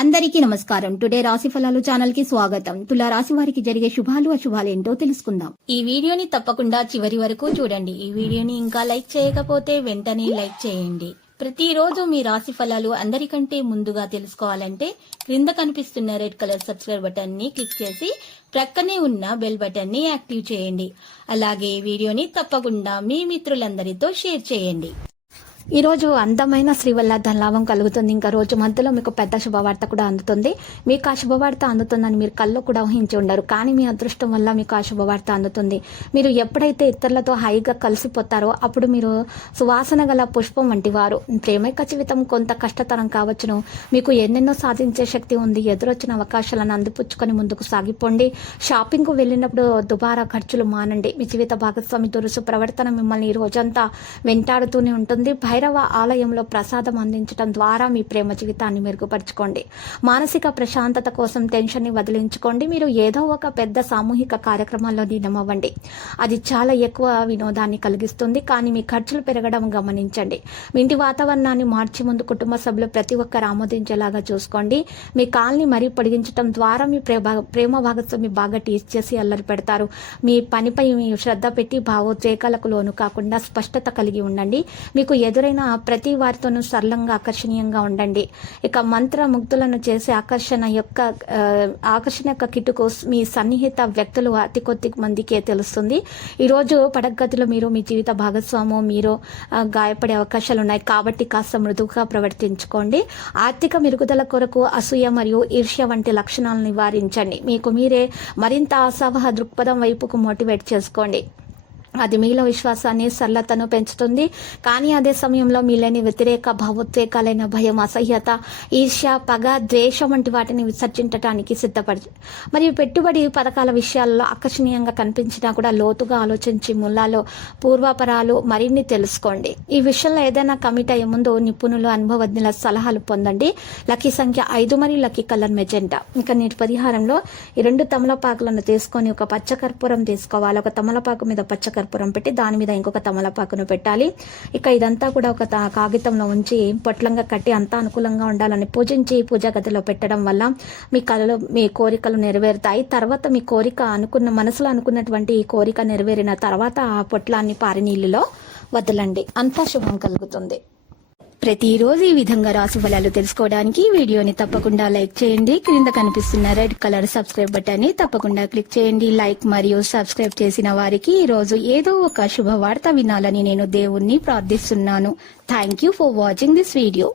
అందరికీ నమస్కారం. టుడే రాశి ఫలాలు ఛానల్ కి స్వాగతం. తులా రాశి వారికి జరిగే శుభాలు అశుభాలు ఏంటో తెలుసుకుందాం. ఈ వీడియోని తప్పకుండా చివరి వరకు చూడండి. ఈ వీడియోని ఇంకా లైక్ చేయకపోతే వెంటనే లైక్ చేయండి. ప్రతిరోజు మీ రాశి ఫలాలు అందరికంటే ముందుగా తెలుసుకోవాలంటే క్రింద కనిపిస్తున్న రెడ్ కలర్ సబ్స్క్రైబ్ బటన్ ని క్లిక్ చేసి ప్రక్కనే ఉన్న బెల్ బటన్ ని యాక్టివ్ చేయండి. అలాగే ఈ వీడియోని తప్పకుండా మీ మిత్రులందరితో షేర్ చేయండి. ఈ రోజు అందమైన శ్రీ వల్ల ధనలాభం కలుగుతుంది. ఇంకా రోజు మధ్యలో మీకు పెద్ద శుభవార్త కూడా అందుతుంది. మీకు ఆ శుభవార్త అందుతుందని మీరు కళ్ళు కూడా ఊహించి ఉండరు, కానీ మీ అదృష్టం వల్ల మీకు ఆ శుభవార్త అందుతుంది. మీరు ఎప్పుడైతే ఇతరులతో హాయిగా కలిసిపోతారో అప్పుడు మీరు సువాసన గల పుష్పం వంటి వారు. ప్రేమైక జీవితం కొంత కష్టతరం కావచ్చును. మీకు ఎన్నెన్నో సాధించే శక్తి ఉంది. ఎదురొచ్చిన అవకాశాలను అందిపుచ్చుకొని ముందుకు సాగిపోండి. షాపింగ్కు వెళ్ళినప్పుడు దుబారా ఖర్చులు మానండి. మీ జీవిత భాగస్వామి దురుసు ప్రవర్తన మిమ్మల్ని ఈ రోజంతా వెంటాడుతూనే ఉంటుంది. భైరవ ఆలయంలో ప్రసాదం అందించడం ద్వారా మీ ప్రేమ జీవితాన్ని మెరుగుపరచుకోండి. మానసిక ప్రశాంతత కోసం టెన్షన్ని వదిలించుకోండి. మీరు ఏదో ఒక పెద్ద సామూహిక కార్యక్రమాల్లో లీనమవ్వండి. అది చాలా ఎక్కువ వినోదాన్ని కలిగిస్తుంది, కానీ మీ ఖర్చులు పెరగడం గమనించండి. మీ ఇంటి వాతావరణాన్ని మార్చి ముందు కుటుంబ సభ్యులు ప్రతి ఒక్కరు ఆమోదించేలాగా చూసుకోండి. మీ కాల్ని మరీ పొడిగించడం ద్వారా మీ ప్రేమ భాగస్వామి బాగా టీచ్ చేసి అల్లరి పెడతారు. మీ పనిపై మీ శ్రద్ధ పెట్టి భావోద్వేగాలకు లోను కాకుండా స్పష్టత కలిగి ఉండండి. మీకు ఎదురైన ప్రతి వారితోనూ సరళంగా ఆకర్షణీయంగా ఉండండి. ఇక మంత్ర ముగ్ధులను చేసే ఆకర్షణ యొక్క కిటుకు మీ సన్నిహిత వ్యక్తులు అతి కొద్ది మందికే తెలుస్తుంది. ఈరోజు పడగతిలో మీరు మీ జీవిత భాగస్వాము మీరు గాయపడే అవకాశాలు ఉన్నాయి, కాబట్టి కాస్త మృదువుగా ప్రవర్తించుకోండి. ఆర్థిక మెరుగుదల కొరకు అసూయ మరియు ఈర్ష్య వంటి లక్షణాలను నివారించండి. మీకు మీరే మరింత ఆశావహ దృక్పథం వైపుకు మోటివేట్ చేసుకోండి. అది మీలో విశ్వాసాన్ని సరళతను పెంచుతుంది, కానీ అదే సమయంలో మీలోని వ్యతిరేక భావోద్వేగాలైన భయం, అసహ్యత, ఈర్ష్య, పగ, ద్వేషం వంటి వాటిని విసర్జించడానికి సిద్ధపడి మరియు పెట్టుబడి పథకాల విషయాల్లో ఆకర్షణీయంగా కనిపించినా కూడా లోతుగా ఆలోచించి మూలాలు పూర్వాపరాలు మరిన్ని తెలుసుకోండి. ఈ విషయంలో ఏదైనా కమిట్ అయ్యే ముందు నిపుణులు అనుభవజ్ఞుల సలహాలు పొందండి. లక్కీ సంఖ్య 5 మరియు లక్కీ కలర్ మెజెంటా. ఇంకా నేటి పరిహారంలో ఈ 2 తమలపాకులను తీసుకొని ఒక పచ్చకర్పూరం తీసుకోవాలి. ఒక తమలపాకు మీద పచ్చకర్పూరం పెట్టి దాని మీద ఇంకొక తమలపాకును పెట్టాలి. ఇక ఇదంతా కూడా ఒక కాగితంలో ఉంచి పొట్లంగా కట్టి అంతా అనుకూలంగా ఉండాలని పూజించి పూజా గదిలో పెట్టడం వల్ల మీ కళలు మీ కోరికలు నెరవేరుతాయి. తర్వాత మీ కోరిక మనసులో అనుకున్నటువంటి ఈ కోరిక నెరవేరిన తర్వాత ఆ పొట్లాన్ని పారి నీళ్ళలో వదలండి. అంతా శుభం కలుగుతుంది. ప్రతిరోజు ఈ విధంగా రాశి ఫలాలు తెలుసుకోవడానికి వీడియోని తప్పకుండా లైక్ చేయండి. క్రింద కనిపిస్తున్న రెడ్ కలర్ సబ్స్క్రైబ్ బటన్ ని తప్పకుండా క్లిక్ చేయండి. లైక్ మరియు సబ్స్క్రైబ్ చేసిన వారికి ఈ రోజు ఏదో ఒక శుభవార్త వినాలని నేను దేవుణ్ణి ప్రార్థిస్తున్నాను. Thank you for watching this video.